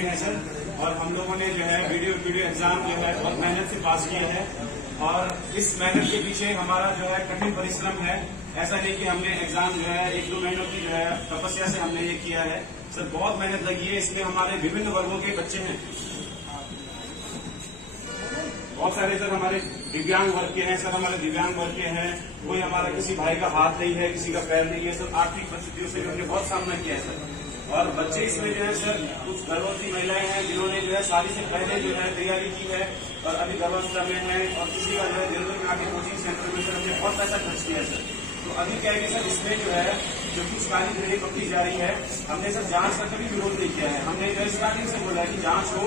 भी हैं सर, और हम लोगों ने जो है वीडियो एग्जाम जो है बहुत मेहनत से पास किए हैं। और इस मेहनत के पीछे हमारा जो है कठिन परिश्रम है। ऐसा नहीं कि हमने एग्जाम जो है 1-2 महीनों की जो है तपस्या से हमने ये किया है सर, बहुत मेहनत लगी है। इसमें हमारे विभिन्न वर्गों के बच्चे हैं, बहुत सारे सर हमारे दिव्यांग वर्ग के हैं सर, हमारे दिव्यांग वर्ग के हैं। कोई हमारा किसी भाई का हाथ नहीं है, किसी का पैर नहीं है सर, आर्थिक परिस्थितियों से हमने बहुत सामना किया है सर। और बच्चे इसमें जो है सर कुछ गर्भवती महिलाएं हैं जिन्होंने जो है शादी से पहले जो है तैयारी की है और अभी गर्भावस्था में है, और किसी का जो है देवघर में आके कोचिंग सेंटर में सर हमने बहुत पैसा खर्च किया है सर। तो अभी क्या है कि सर इसमें जो है जो कुछ काली घड़ी पकड़ी जा रही है, हमने सर जांच का कभी विरोध नहीं किया है। हमने जो स्टार्टिंग से बोला है कि जांच हो,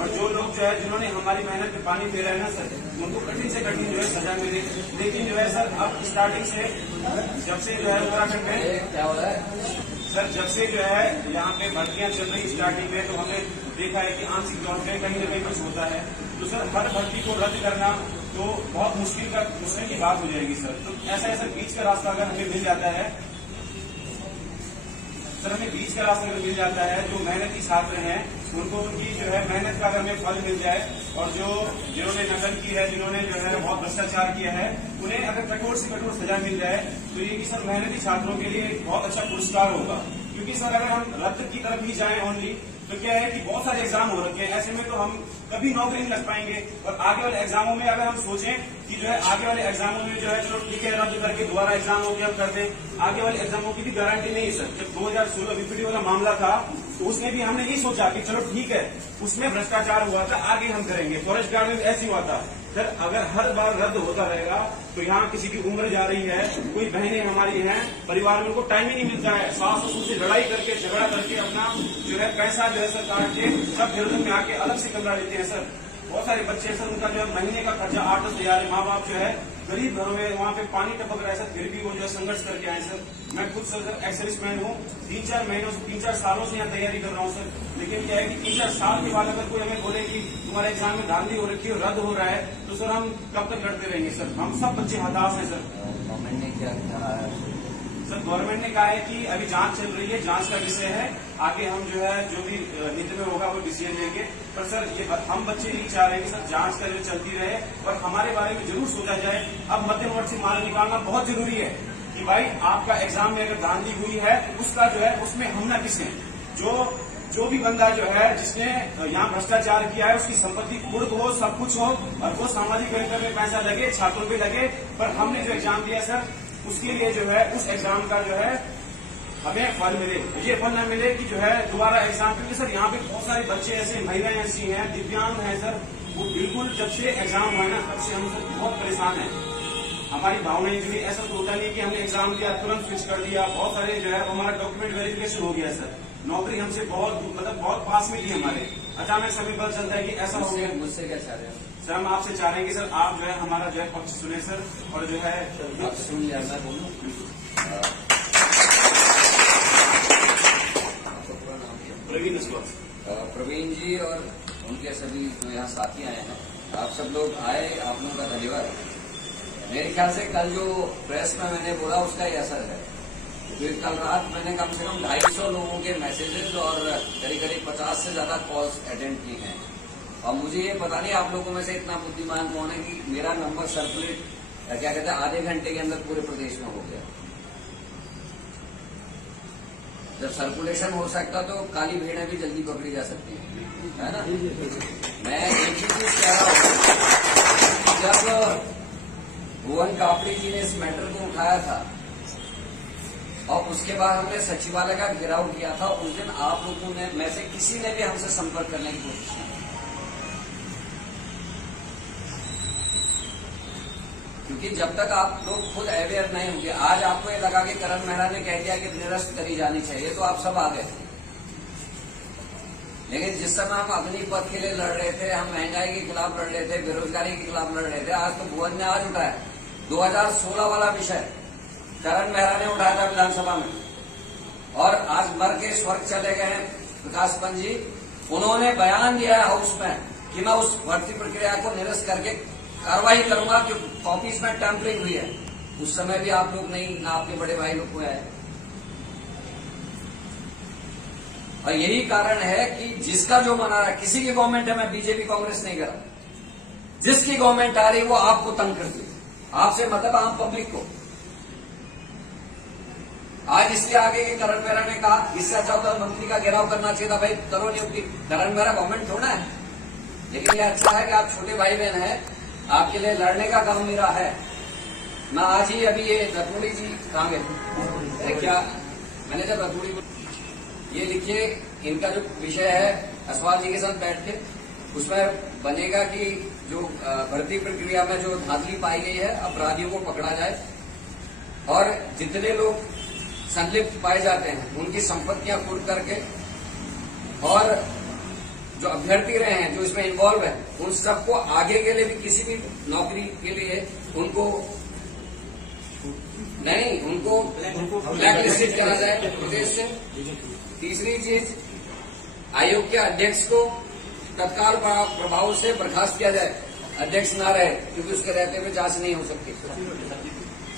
और जो लोग जो है जिन्होंने हमारी मेहनत में पानी फेरा है ना सर, उनको कठिन से कठिन जो है सजा मिले। लेकिन जो है सर अब स्टार्टिंग से जब से जो है उत्तराखंड में क्या हो रहा है सर, जब से जो है यहाँ पे भर्तियां चल रही स्टार्टिंग में, तो हमने देखा है कि आंशिक तौर पर कहीं न कहीं कुछ होता है। तो सर हर भर्ती को रद्द करना तो बहुत मुश्किल की बात हो जाएगी सर। तो ऐसा बीच का रास्ता अगर हमें मिल जाता है सर, हमें बीच का रास्ता अगर मिल जाता है, जो मेहनती छात्र हैं उनको उनकी जो है मेहनत का अगर हमें फल मिल जाए, और जो जिन्होंने नकल की है, जिन्होंने जो है बहुत भ्रष्टाचार किया है, उन्हें अगर कठोर से कठोर सजा मिल जाए, तो ये कि सर मेहनती छात्रों के लिए बहुत अच्छा पुरस्कार होगा। क्योंकि सर अगर हम रद्द की तरफ ही जाएं ओनली, तो क्या है कि बहुत सारे एग्जाम हो रखे हैं, ऐसे में तो हम कभी नौकरी नहीं लग पाएंगे। और आगे वाले एग्जामों में अगर हम सोचें कि जो है आगे वाले एग्जामों में जो है चलो ठीक है रद्द करके दोबारा एग्जाम हो गया हम कर दें, आगे वाले एग्जामों की भी गारंटी नहीं है सर। जब 2016 बीपीडी वाला मामला था, तो उसमें भी हमने यही सोचा कि चलो ठीक है उसमें भ्रष्टाचार हुआ था, आगे हम करेंगे। फॉरेस्ट गार्ड में ऐसे हुआ था सर, अगर हर बार रद्द होता रहेगा तो यहाँ किसी की उम्र जा रही है, कोई बहनें हमारी हैं, परिवार में उनको टाइम ही नहीं मिलता है, सास ससुर से लड़ाई करके झगड़ा करके अपना जो है पैसा जो है सर काट के सब देहरादून में आके अलग से कमरा लेते हैं सर। बहुत सारे बच्चे सर, उनका जो है महीने का खर्चा 8-10 हजार है, माँ बाप जो है गरीब घरों में वहाँ पे पानी टपक रहा है सर, फिर भी वो जो है संघर्ष करके आए सर। मैं खुद सर एक्सर्विसमैन हूँ, 3-4 महीनों से 3-4 सालों से यहाँ तैयारी कर रहा हूँ सर। लेकिन क्या है कि 3-4 साल के बाद अगर कोई हमें बोले कि तुम्हारे एग्जाम में धांधली हो रखी है, रद्द हो रहा है, तो सर हम कब तक लड़ते रहेंगे सर। हम सब बच्चे हताश हैं सर। गवर्नमेंट ने क्या कहा है सर? गवर्नमेंट ने कहा है कि अभी जांच चल रही है, जांच का विषय है, आगे हम जो है जो भी नीति में होगा वो डिसीजन लेंगे। पर सर ये हम बच्चे नहीं चाह रहे हैं कि सर जांच का जो चलती रहे, और हमारे बारे में जरूर सोचा जाए। अब मध्यवर्ती मार्ग निकालना बहुत जरूरी है कि भाई आपका एग्जाम में अगर धांधली हुई है, उसका जो है उसमें हम न किसे जो भी बंदा जो है जिसने यहाँ भ्रष्टाचार किया है, उसकी संपत्ति कुर्क हो, सब कुछ हो, और वो सामाजिक वेलफेयर में पैसा लगे, छात्रों पे लगे। पर हमने जो एग्जाम दिया सर, उसके लिए जो है उस एग्जाम का जो है हमें फल मिले, ये फल न मिले कि जो है दोबारा एग्जाम। क्योंकि सर यहाँ पे बहुत सारे बच्चे ऐसे, महिलाएं ऐसी हैं, दिव्यांग हैं सर, वो बिल्कुल जब से एग्जाम हुआ ना तब से हम सब बहुत परेशान हैं। हमारी भावनाएं जुड़ी, ऐसा तो होता नहीं कि हमने एग्जाम दिया तुरंत स्विच कर दिया। बहुत सारे जो है हमारा डॉक्यूमेंट वेरिफिकेशन हो गया सर, नौकरी हमसे बहुत पास में थी हमारे, अचानक समय पता चलता है कि ऐसा हो गया। मुझसे क्या चाह रहे हैं सर? हम आपसे चाह रहे हैं कि सर आप जो है हमारा जो है पक्ष सुने सर, और जो है आप सुन लिया, मैं बोलूँ? प्रवीण जी और उनके सभी जो यहाँ साथी आए हैं, आप सब लोग आए, आप लोगों का धन्यवाद। मेरे ख्याल से कल जो प्रेस में मैंने बोला उसका ही असर है, क्योंकि कल रात मैंने कम से कम 250 लोगों के मैसेजेस और करीब 50 से ज्यादा कॉल्स अटेंड की हैं। और मुझे ये पता नहीं आप लोगों में से इतना बुद्धिमान कौन है कि मेरा नंबर सर्कुलेट क्या कहते हैं आधे घंटे के अंदर पूरे प्रदेश में हो गया। जब सर्कुलेशन हो सकता तो काली भेड़ें भी जल्दी पकड़ी जा सकती है ना। मैं एक ही चीज कह रहा हूँ, जब भुवन कापड़ी जी ने इस मैटर को उठाया था और उसके बाद हमने सचिवालय का घेराव किया था, उस दिन आप लोगों ने में से किसी ने भी हमसे संपर्क करने की कोशिश की, क्योंकि जब तक आप लोग खुद अवेयर नहीं होंगे। आज आपको ये लगा कि करण मेहरा ने कह दिया कि निरस्त करी जानी चाहिए, तो आप सब आ गए। लेकिन जिस समय हम अग्निपथ के लिए लड़ रहे थे, हम महंगाई के खिलाफ लड़ रहे थे, बेरोजगारी के खिलाफ लड़ रहे थे, आज तो भुवन ने आज उठाया 2016 वाला विषय करण मेहरा ने उठाया था विधानसभा में, और आज मर के स्वर्ग चले गए हैं प्रकाश पंत जी। उन्होंने बयान दिया है हाउस में कि मैं उस भर्ती प्रक्रिया को निरस्त करके कार्रवाई करूंगा कि कॉपीज में टैंपरिंग हुई है। उस समय भी आप लोग नहीं, ना आपके बड़े भाई लोग को आए। और यही कारण है कि जिसका जो मना रहा है, किसी की गवर्नमेंट है, मैं बीजेपी कांग्रेस नहीं कर रहा, जिसकी गवर्नमेंट आ रही है वो आपको तंग करती है, आपसे मतलब आम पब्लिक को। आज इसलिए आगे के करण मेहरा ने कहा इससे अच्छा होता मंत्री का घेराव करना चाहिए था, भाई करो नियुक्ति। करण मेहरा गवर्नमेंट थोड़ा है, लेकिन ये अच्छा है कि आप छोटे भाई बहन हैं, आपके लिए लड़ने का काम मेरा है। मैं आज ही अभी ये रतूड़ी जी कहाँ गए क्या, मैंने जब रतूड़ी को ये लिखिए, इनका जो विषय है असवाल जी के साथ बैठ के उसमें बनेगा कि जो भर्ती प्रक्रिया में जो धांधली पाई गई है अपराधियों को पकड़ा जाए और जितने लोग संलिप्त पाए जाते हैं उनकी संपत्तियां कुर्क करके, और जो अभ्यर्थी रहे हैं जो इसमें इन्वॉल्व है उन सबको आगे के लिए भी किसी भी नौकरी के लिए उनको ब्लैकलिस्टेड करा जाए प्रदेश से। तीसरी चीज, आयोग के अध्यक्ष को तत्काल प्रभाव से बर्खास्त किया जाए, अध्यक्ष ना रहे क्योंकि उसके रहते हुए जांच नहीं हो सकती,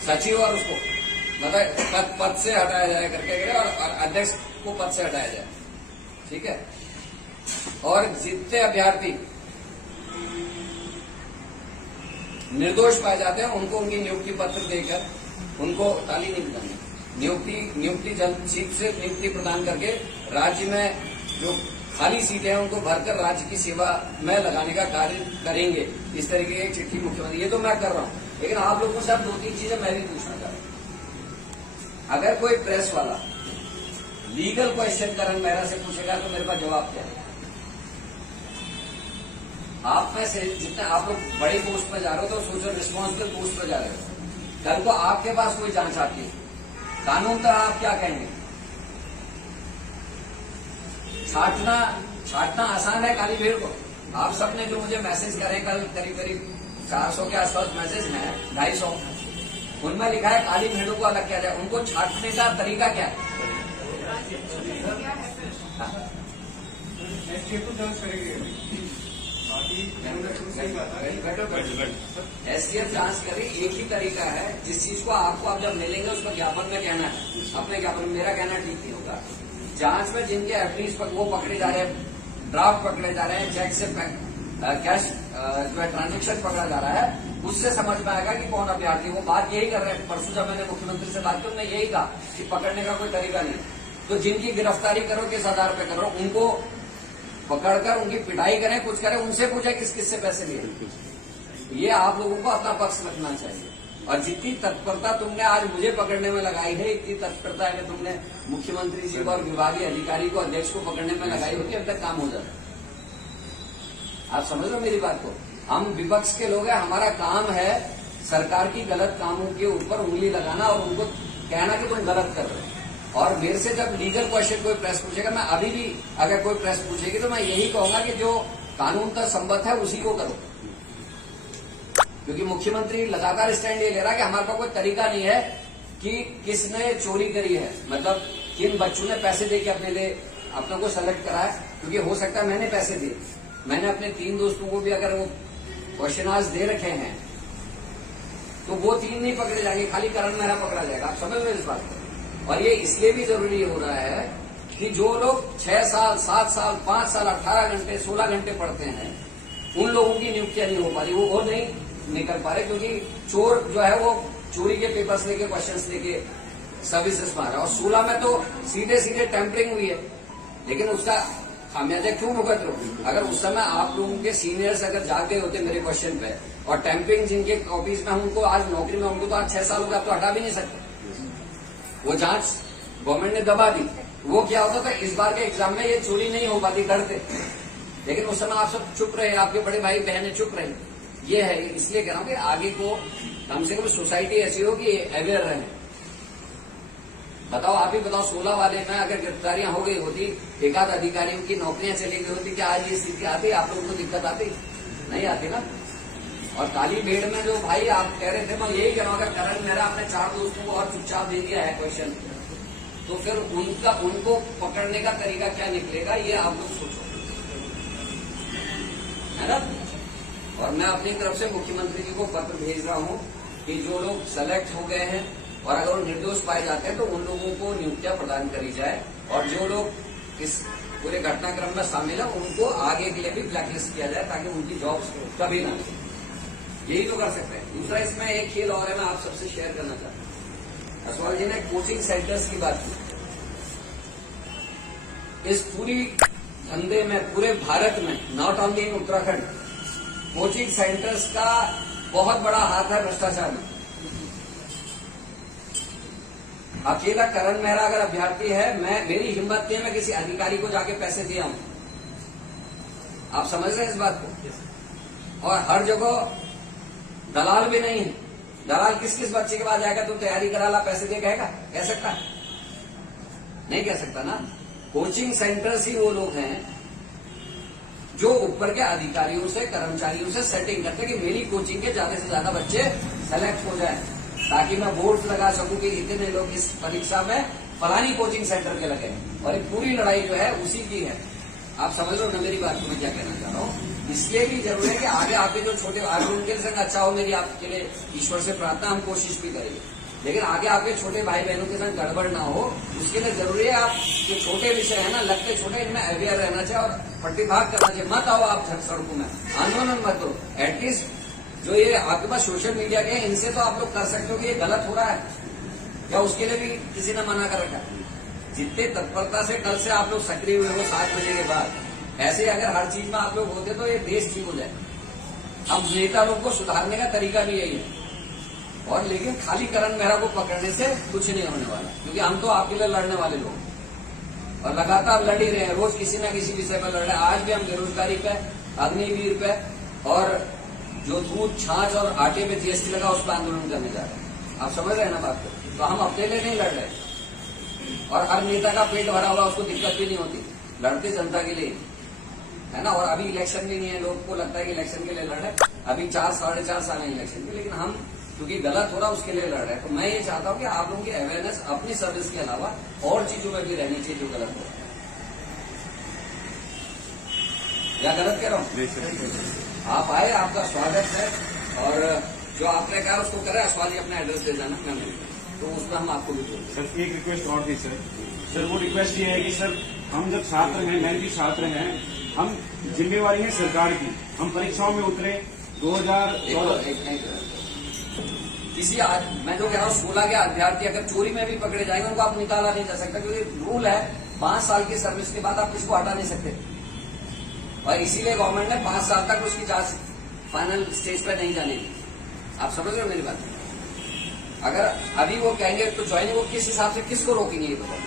सचिव और उसको मतलब पद से हटाया जाए करके, और अध्यक्ष को पद से हटाया जाए, ठीक है। और जितने अभ्यर्थी निर्दोष पाए जाते हैं उनको उनकी नियुक्ति पत्र देकर, उनको ताली नहीं बजानी, नियुक्ति जल्द सीट से नियुक्ति प्रदान करके राज्य में जो खाली सीटें हैं उनको भरकर राज्य की सेवा में लगाने का कार्य करेंगे। इस तरीके की चिट्ठी मुख्यमंत्री, ये तो मैं कर रहा हूं, लेकिन आप लोगों से अब 2-3 चीजें मैं भी पूछना चाहता हूं। अगर कोई प्रेस वाला लीगल क्वेश्चन करण मेहरा से पूछेगा तो मेरे पास जवाब क्या है? आप में से जितने आप लोग बड़ी पोस्ट पर जा रहे हो तो सोचो रिस्पॉन्सिबल पोस्ट पर जा रहे हो, कल को आपके पास कोई जांच आती है, कानून तो आप क्या कहेंगे? छाटना आसान है काली भीड़ को। आप सबने जो मुझे मैसेज करे कल करीब 400 के आसपास मैसेज हैं, 250, उनमें लिखा है काली भीड़ों को अलग किया जाए। उनको छाटने का तरीका क्या है? एसटीएफ जांच करे, एक ही तरीका है। जिस चीज को आपको आप जब मिलेंगे उसको ज्ञापन में कहना है, अपने ज्ञापन में। मेरा कहना ठीक नहीं होगा। जांच में जिनके एफडीज वो पकड़े जा रहे हैं, ड्राफ्ट पकड़े जा रहे हैं, चेक से कैश ट्रांजेक्शन पकड़ा जा रहा है, उससे समझ में आएगा कि कौन अभ्यर्थी। वो बात यही कर रहे हैं। परसों जब मैंने मुख्यमंत्री से बात की उन्होंने यही कहा कि पकड़ने का कोई तरीका नहीं। तो जिनकी गिरफ्तारी करो किस आधार पर करो, उनको पकड़कर उनकी पिटाई करें, कुछ करें, उनसे पूछे किस किस से पैसे लिए। ये आप लोगों को अपना पक्ष रखना चाहिए। और जितनी तत्परता तुमने आज मुझे पकड़ने में लगाई है, इतनी तत्परता है कि तुमने मुख्यमंत्री जी को और विभागीय अधिकारी को, अध्यक्ष को पकड़ने में लगाई होती, अब तक काम हो जाता। आप समझ लो मेरी बात को। हम विपक्ष के लोग हैं, हमारा काम है सरकार की गलत कामों के ऊपर उंगली लगाना और उनको कहना कि तुम गलत कर रहे हो। और मेरे से जब लीगल क्वेश्चन कोई प्रेस पूछेगा, मैं अभी भी अगर कोई प्रेस पूछेगी तो मैं यही कहूंगा कि जो कानून तक संबद्ध है उसी को करो। क्योंकि मुख्यमंत्री लगातार स्टैंड ये ले रहा है कि हमारे पास कोई तरीका नहीं है कि किसने चोरी करी है, मतलब किन बच्चों ने पैसे देके अपने लिए अपने को सेलेक्ट करा है। क्योंकि हो सकता है मैंने पैसे दिए, मैंने अपने 3 दोस्तों को भी अगर वो क्वेश्चन दे रखे हैं तो वो 3 नहीं पकड़े जाएंगे, खाली करण मेहरा पकड़ा जाएगा। आप समझ रहे इस बात को। और ये इसलिए भी जरूरी हो रहा है कि जो लोग 6 साल, 7 साल, 5 साल, 18 घंटे, 16 घंटे पढ़ते हैं, उन लोगों की नियुक्तियां नहीं हो पा रही, वो नहीं निकल पा रहे। क्योंकि चोर जो है वो चोरी के पेपर्स लेके, क्वेश्चंस लेके सर्विसेज में आ रहा है। और 16 में तो सीधे टेम्परिंग हुई है, लेकिन उसका खामियाजा क्यों भुगत रहे? अगर उस समय आप लोगों के सीनियर्स अगर जाग गए होते मेरे क्वेश्चन पे, और टेम्परिंग जिनके ऑफिस में उनको आज नौकरी में, उनको तो आज 6 साल हो गया, आप तो हटा भी नहीं सकते। वो जांच गवर्नमेंट ने दबा दी। वो क्या होता था, इस बार के एग्जाम में ये चोरी नहीं हो पाती, डरते। लेकिन उस समय आप सब चुप रहे, आपके बड़े भाई बहनें चुप रहे। ये है, इसलिए कह रहा हूं कि आगे को कम से कम सोसाइटी ऐसी हो कि अवेयर रहे। बताओ, आप ही बताओ, 16 वाले में अगर गिरफ्तारियां हो गई होती, एकाध अधिकारियों की नौकरियां चली गई होती, क्या आज ये स्थिति आती? आप लोगों को दिक्कत आती? नहीं आती ना। और काली भीड़ में जो भाई आप कह रहे थे, मैं यही कह रहा हूं, अगर करण मेहरा अपने 4 दोस्तों को और चुपचाप दे दिया है क्वेश्चन, तो फिर उनको पकड़ने का तरीका क्या निकलेगा, ये आप लोग सोचो, है ना। और मैं अपनी तरफ से मुख्यमंत्री जी को पत्र भेज रहा हूं कि जो लोग सेलेक्ट हो गए हैं और अगर वो निर्दोष पाए जाते हैं तो उन लोगों को नियुक्तियां प्रदान करी जाए, और जो लोग इस पूरे घटनाक्रम में शामिल है उनको आगे के लिए भी ब्लैकलिस्ट किया जाए ताकि उनकी जॉब्स कभी ना मिले। यही तो कर सकते हैं। दूसरा इसमें एक खेल और है, मैं आप सबसे शेयर करना चाहता हूं। असवाल जी ने कोचिंग सेंटर्स की बात की। इस पूरी धंधे में पूरे भारत में, not only in Uttarakhand, coaching centres का बहुत बड़ा हाथ है भ्रष्टाचार में। अकेला करण मेहरा अगर अभ्यर्थी है, मेरी हिम्मत नहीं है मैं किसी अधिकारी को जाके पैसे दिया हूं। आप समझ रहे हैं इस बात को? और हर जगह दलाल भी नहीं है। दलाल किस किस बच्चे के पास जाएगा, तो तैयारी करा ला पैसे दे, कहेगा? कह सकता है? नहीं कह सकता ना। कोचिंग सेंटर्स ही वो लोग हैं जो ऊपर के अधिकारियों से, कर्मचारियों से सेटिंग करते कि मेरी कोचिंग के ज्यादा से ज्यादा बच्चे सेलेक्ट हो जाए, ताकि मैं बोर्ड लगा सकूं कि इतने लोग इस परीक्षा में फलानी कोचिंग सेंटर के लगे। और ये पूरी लड़ाई जो है उसी की है। आप समझ रहे हो ना मेरी बात को मैं क्या कहना चाह रहा हूँ? इसलिए भी जरूरी है कि आगे आपके जो छोटे, आगे उनके संग अच्छा हो, मेरी आपके लिए ईश्वर से प्रार्थना, हम कोशिश भी करेंगे। लेकिन आगे आपके छोटे भाई बहनों के संग गड़बड़ ना हो, उसके लिए जरूरी है आप जो छोटे विषय है ना, लगते छोटे, इनमें अवेयर रहना चाहिए और प्रतिभाग करना चाहिए। मत आओ आप सड़कों में, आंदोलन मत दो। एटलीस्ट जो ये आपके पास सोशल मीडिया के, इनसे तो आप लोग कर सकते हो कि ये गलत हो रहा है, या उसके लिए भी किसी ने मना कर रखा है। जितने तत्परता से कल से आप लोग सक्रिय हुए हो 7 बजे के बाद, ऐसे अगर हर चीज में आप लोग होते तो ये देश ठीक हो जाए। हम नेता लोग को सुधारने का तरीका भी यही है। और लेकिन खाली करण मेहरा को पकड़ने से कुछ नहीं होने वाला, क्योंकि हम तो आपके लिए लड़ने वाले लोग और लगातार लड़ ही रहे हैं। रोज किसी न किसी विषय पर लड़ रहे हैं। आज भी हम बेरोजगारी पे, अग्निवीर पे और जो दूध, छाछ और आटे पे जीएसटी लगा उस पर आंदोलन करने जा रहे हैं। आप समझ रहे हैं ना बात को? तो हम अपने लिए नहीं लड़ रहे। और हर नेता का पेट भरा हुआ, उसको दिक्कत भी नहीं होती, लड़ते जनता के लिए, है ना। और अभी इलेक्शन भी नहीं है, लोग को लगता है कि इलेक्शन के लिए लड़ रहे, अभी 4 साढ़े 4 साल है इलेक्शन के, लेकिन हम क्योंकि गलत हो रहा उसके लिए लड़ रहे हैं। तो मैं ये चाहता हूं कि आप लोगों की अवेयरनेस अपनी सर्विस के अलावा और चीजों में भी रहनी चाहिए जो गलत हो रहा है। या गलत कह रहा हूं? आप आए, आपका स्वागत है, और जो आपने कहा उसको करें। असवाल जी अपना एड्रेस दे जाना, मैं तो उसमें हम आपको भी बोलते। सर एक रिक्वेस्ट और थी सर। वो रिक्वेस्ट ये है कि सर हम जब छात्र हैं, मैं भी छात्र हैं, हम जिम्मेवारी है सरकार की। हम परीक्षाओं में उतरे 2014 किसी आज मैं जो कह रहा हूँ 16 के अभ्यर्थी अगर चोरी में भी पकड़े जाएंगे उनको आप निकाला नहीं जा सकता, क्योंकि रूल है 5 साल की सर्विस के बाद आप किसको हटा नहीं सकते। और इसीलिए गवर्नमेंट ने 5 साल तक उसकी जांच फाइनल स्टेज पर नहीं जाने दी। आप समझ रहे हो मेरी बात? अगर अभी वो कहेंगे तो ज्वाइनिंग, वो किस हिसाब से किसको रोकेंगे ये बताओ?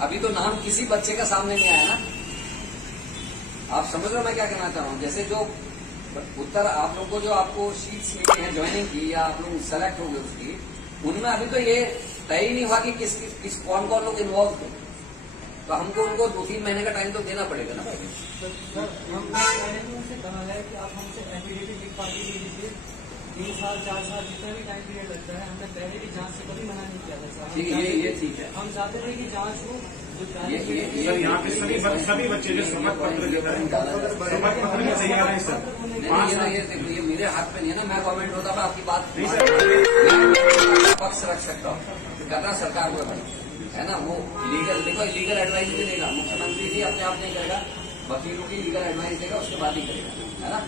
अभी तो नाम किसी बच्चे का सामने नहीं आया ना। आप समझ रहे हो मैं क्या कहना चाह रहा हूँ? जैसे जो उत्तर आप लोग को जो आपको शीट्स मिली है ज्वाइनिंग की, या आप लोग सेलेक्ट हो गए उसकी, उनमें अभी तो ये तय ही नहीं हुआ कि किस कौन कौन लोग इन्वॉल्व थे। तो हमको उनको 2-3 महीने का टाइम तो देना पड़ेगा ना। हमसे कहा है कि आप हमसे एफिडेविट लिख पार्टी दे दीजिए, 3 साल 4 साल जितना भी टाइम पीरियड लगता है। हमने पहले भी जांच से कभी मना नहीं किया था। ठीक है, ये ठीक है। हम चाहते थे कि जांच हो। सर यहाँ पे सभी बच्चे जो समझ पत्र देते हैं, समझ पत्र में तैयार है सर। ये मेरे हाथ पे नहीं है ना। मैं गवर्नमेंट होता मैं आपकी बात नहीं पक्ष रख सकता हूँ, करना सरकार को है ना। वो लीगल, देखो लीगल एडवाइस भी देगा, मुख्यमंत्री भी अपने आप नहीं करेगा, वकीलों की लीगल एडवाइस देगा, उसके बाद ही करेगा, है ना।